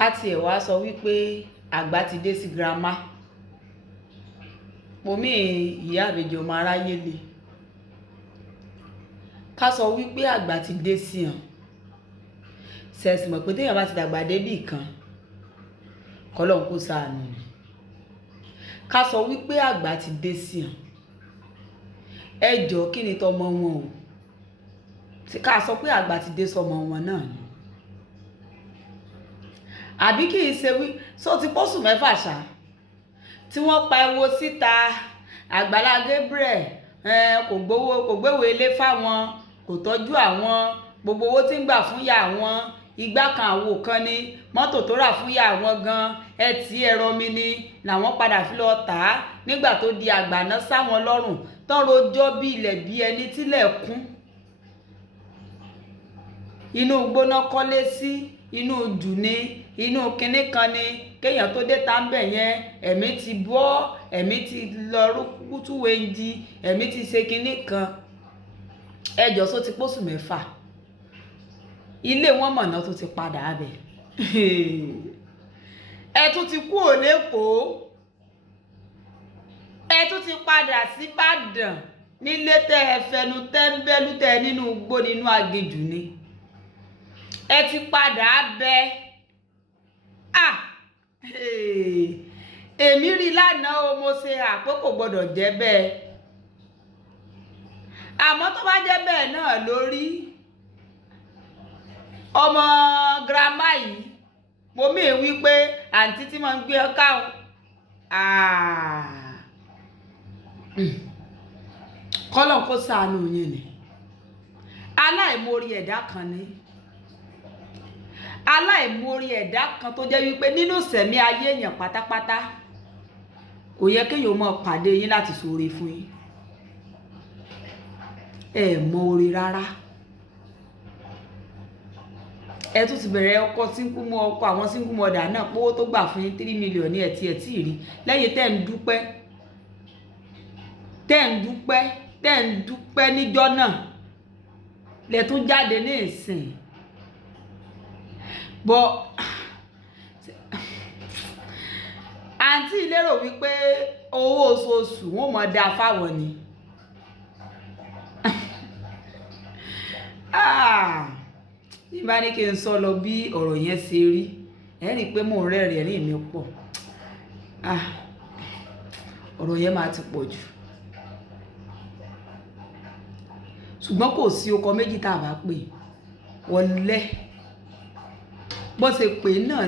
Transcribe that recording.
ká tiẹ̀ wá sọ wípé àgbà ti dé sí girama, mo mí ìyá àbèjì ọmọ aráyé le, ká sọ wípé àgbà ti dé sí hàn, sẹ̀sì mọ̀ pé téèyàn bá ti dàgbà débì kan kọ́lọ́hún kó ṣàánú ni. Ká sọ wípé àgbà ti dé sí hàn, ẹ jọ̀ọ́ kí ni tọmọ wọn o, ká sọ pé àgbà ti dé sọmọ wọn náà ni, àbí kì í ṣe wí só ti pósù mẹ́fà ṣá tí wọ́n pa ewo síta Àgbàlá Gabriel kò gbéwò ilé fáwọn, kò tọ́jú àwọn, gbogbo owó tí ń gbà fún ìyá àwọn, igbá kan àwo kan ni, mọ́tò tó rà fún ìyá àwọn gan ẹtì ẹ̀rọ mi ni làwọn padà fi lọ tà á nígbà tó di àgbàná sáwọn lọ́rùn tán rojọ́ bí ilẹ̀ bí ẹni tílẹ̀ kún, inú gbóná kọ́lé sí, inú jù ni, inú kinní kan ni, kéèyàn tó dé tábẹ̀ yẹn ẹ̀mí ti bọ́, ẹ̀mí ti lọ rúkútúwéńjì, ẹ̀mí ti ṣe kinní kan. Ẹjọ́ só ti pósù mẹ́fà ilé wọn mọ̀nà tó ti padà abẹ̀ ẹ tún ti kú òlékòó, ẹ tún ti padà sí Ìbàdàn nílé tẹ́ ẹ fẹnu tẹ́ńbẹ́lú tẹ́ nínú igbó nínú aginjù ni ẹ ti padà abẹ. Èmi rí lánàá o, mo ṣe àpé kò gbọdọ̀ jẹ́ bẹ́ẹ̀, àmọ́ tó bá jẹ́ bẹ́ẹ̀ náà lórí ọmọ girama yìí, mo mí wípé àǹtí tí mo ń gbé ọkà kọ́lọ́n kó ṣàánú yín ni. Aláìmoore ẹ̀dá kan ni, aláìmoore ẹ̀dá kan tó jẹ́ wípé nínú sẹ̀mí ayé èèyàn pátápátá kò yẹ kéèyàn mọ̀ pàdé yín láti ṣoore fún yín, ẹ mọ oore rárá. Ẹ tún ti bẹ̀rẹ̀ ọkọ àwọn single mother náà pówó tó gbà fún yín 3 million ní ẹ̀tí rí lẹ́yìn tẹ́ ń dúpẹ́ níjọ́ náà lẹ tún jáde ní ìsìn bọ́ àǹtí lérò wípé owó oṣooṣù wọn mọ̀ dá fáwọn ni. Nígbà ní kí n sọ lọ bí ọ̀rọ̀ yẹn ṣe rí ẹ rí i pé mò ń rẹ́rìn ẹ̀rín mi pọ̀, ọ̀rọ̀ yẹn máa ti pọ̀ jù, ṣùgbọ́n kò sí ọkọ méjì tá a bá pè wọlé bó ṣe pè náà.